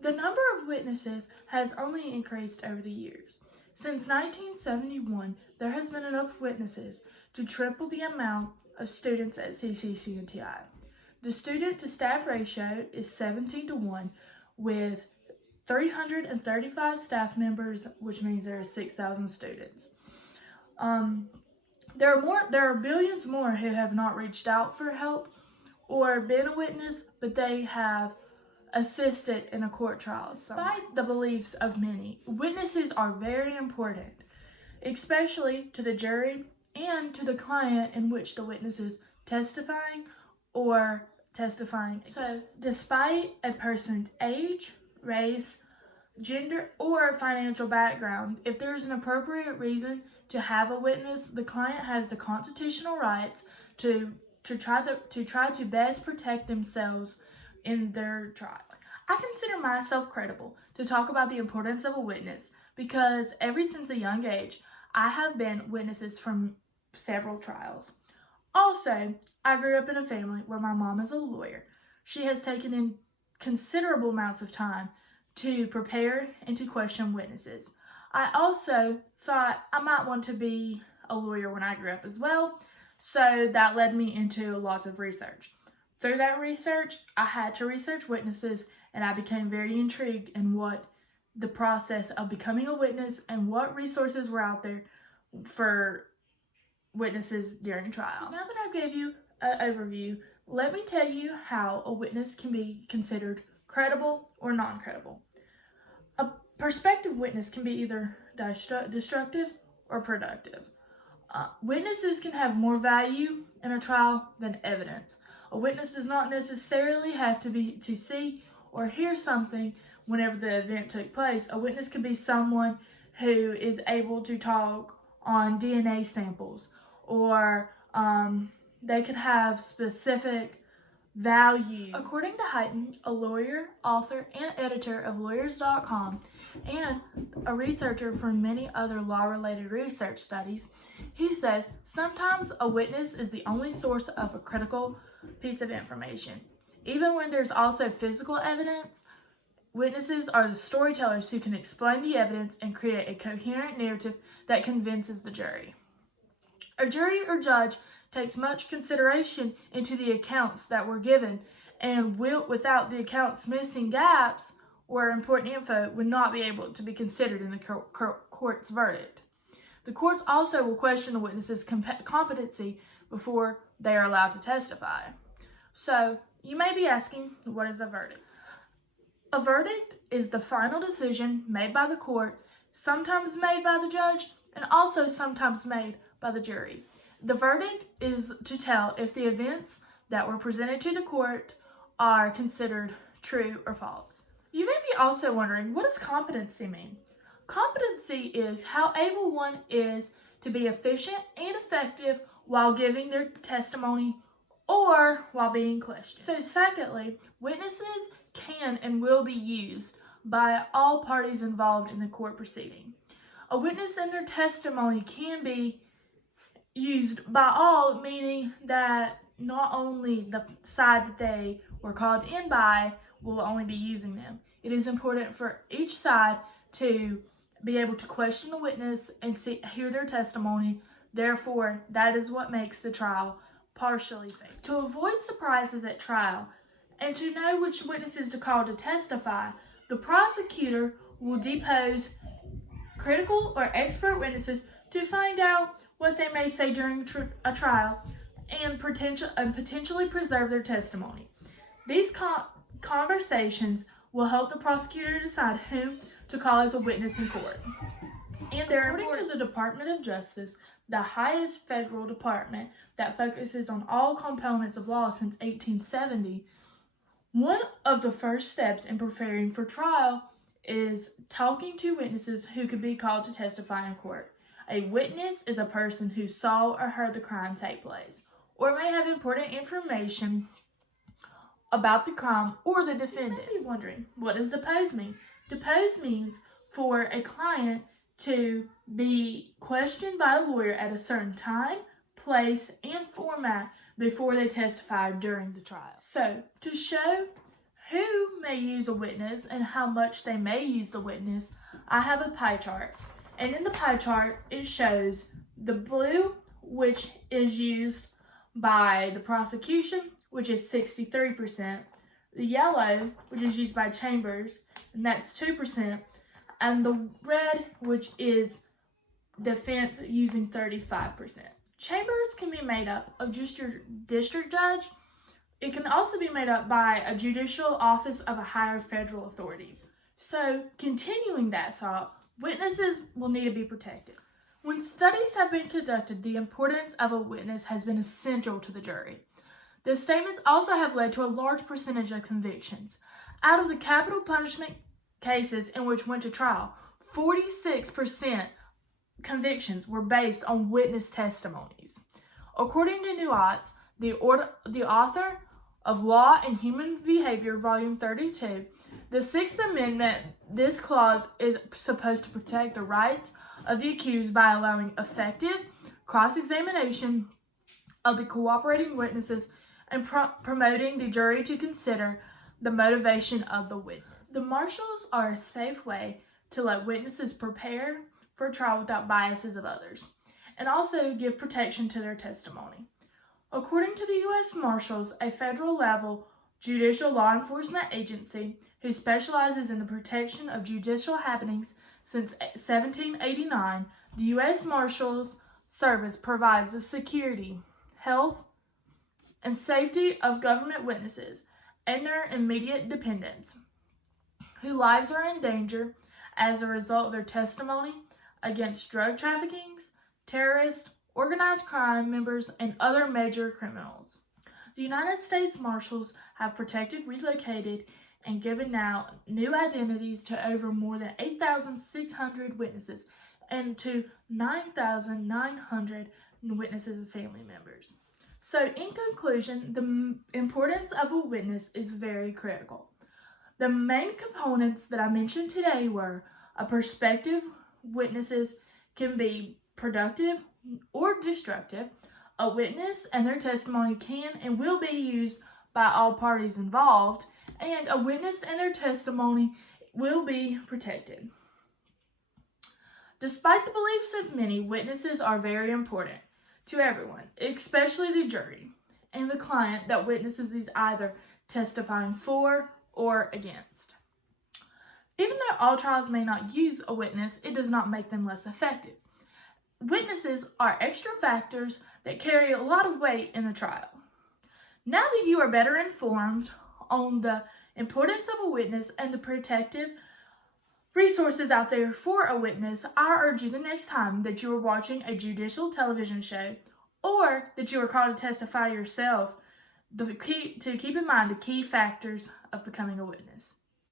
The number of witnesses has only increased over the years. Since 1971, there has been enough witnesses to triple the amount of students at CCC&TI. The student-to-staff ratio is 17-1, with 335 staff members, which means there are 6,000 students. There are billions more who have not reached out for help or been a witness, but they have assisted in a court trial. Despite the beliefs of many, witnesses are very important, especially to the jury and to the client in which the witness is testifying or testifying. So, despite a person's age, race, gender, or financial background, if there is an appropriate reason to have a witness, the client has the constitutional rights to try to best protect themselves in their trial. I consider myself credible to talk about the importance of a witness because ever since a young age, I have been witnesses from several trials. Also, I grew up in a family where my mom is a lawyer. She has taken in considerable amounts of time to prepare and to question witnesses. I also thought I might want to be a lawyer when I grew up as well, so that led me into lots of research. Through that research, I had to research witnesses, and I became very intrigued in what the process of becoming a witness and what resources were out there for witnesses during trial. So now that I gave you an overview, let me tell you how a witness can be considered credible or non-credible. A prospective witness can be either destructive or productive. Witnesses can have more value in a trial than evidence. A witness does not necessarily have to see or hear something whenever the event took place. A witness could be someone who is able to talk on DNA samples, or they could have specific value. According to Hyten, a lawyer, author, and editor of Lawyers.com, and a researcher for many other law-related research studies, he says sometimes a witness is the only source of a critical piece of information. Even when there's also physical evidence, witnesses are the storytellers who can explain the evidence and create a coherent narrative that convinces the jury. A jury or judge takes much consideration into the accounts that were given, and without the accounts missing gaps or important info would not be able to be considered in the court's verdict. The courts also will question the witness's competency before they are allowed to testify. So, you may be asking, what is a verdict? A verdict is the final decision made by the court, sometimes made by the judge, and also sometimes made by the jury. The verdict is to tell if the events that were presented to the court are considered true or false. You may be also wondering, what does competency mean? Competency is how able one is to be efficient and effective while giving their testimony or while being questioned. So secondly, witnesses can and will be used by all parties involved in the court proceeding. A witness and their testimony can be used by all, meaning that not only the side that they were called in by will only be using them. It is important for each side to be able to question the witness and hear their testimony. Therefore, that is what makes the trial partially fair. To avoid surprises at trial and to know which witnesses to call to testify, the prosecutor will depose critical or expert witnesses to find out what they may say during a trial and potentially preserve their testimony. These conversations will help the prosecutor decide whom to call as a witness in court. And according to the Department of Justice, the highest federal department that focuses on all components of law since 1870, one of the first steps in preparing for trial is talking to witnesses who could be called to testify in court. A witness is a person who saw or heard the crime take place, or may have important information about the crime or the defendant. You may be wondering, what does depose mean? Depose means for a client to be questioned by a lawyer at a certain time, place, and format before they testify during the trial. So, to show who may use a witness and how much they may use the witness, I have a pie chart. And in the pie chart, it shows the blue, which is used by the prosecution, which is 63%, the yellow, which is used by chambers, and that's 2%, and the red, which is defense, using 35%. Chambers can be made up of just your district judge. It can also be made up by a judicial office of a higher federal authorities. So, continuing that thought, witnesses will need to be protected. When studies have been conducted, the importance of a witness has been essential to the jury. The statements also have led to a large percentage of convictions. Out of the capital punishment cases in which went to trial, 46% convictions were based on witness testimonies. According to Nuance, the author of Law and Human Behavior, Volume 32, the Sixth Amendment, this clause is supposed to protect the rights of the accused by allowing effective cross-examination of the cooperating witnesses and promoting the jury to consider the motivation of the witness. The marshals are a safe way to let witnesses prepare for trial without biases of others, and also give protection to their testimony. According to the U.S. Marshals, a federal-level judicial law enforcement agency who specializes in the protection of judicial happenings since 1789, the U.S. Marshals Service provides the security, health, and safety of government witnesses and their immediate dependents, whose lives are in danger as a result of their testimony against drug trafficking, terrorists, organized crime members, and other major criminals. The United States Marshals have protected, relocated, and given now new identities to over more than 8,600 witnesses and to 9,900 witnesses and family members. So, in conclusion, the importance of a witness is very critical. The main components that I mentioned today were a perspective. Witnesses can be productive or destructive. A witness and their testimony can and will be used by all parties involved, and a witness and their testimony will be protected. Despite the beliefs of many, witnesses are very important to everyone, especially the jury and the client that witnesses is either testifying for or against. Even though all trials may not use a witness, it does not make them less effective. Witnesses are extra factors that carry a lot of weight in the trial. Now that you are better informed on the importance of a witness and the protective resources out there for a witness, I urge you the next time that you are watching a judicial television show or that you are called to testify yourself, to keep in mind the key factors of becoming a witness.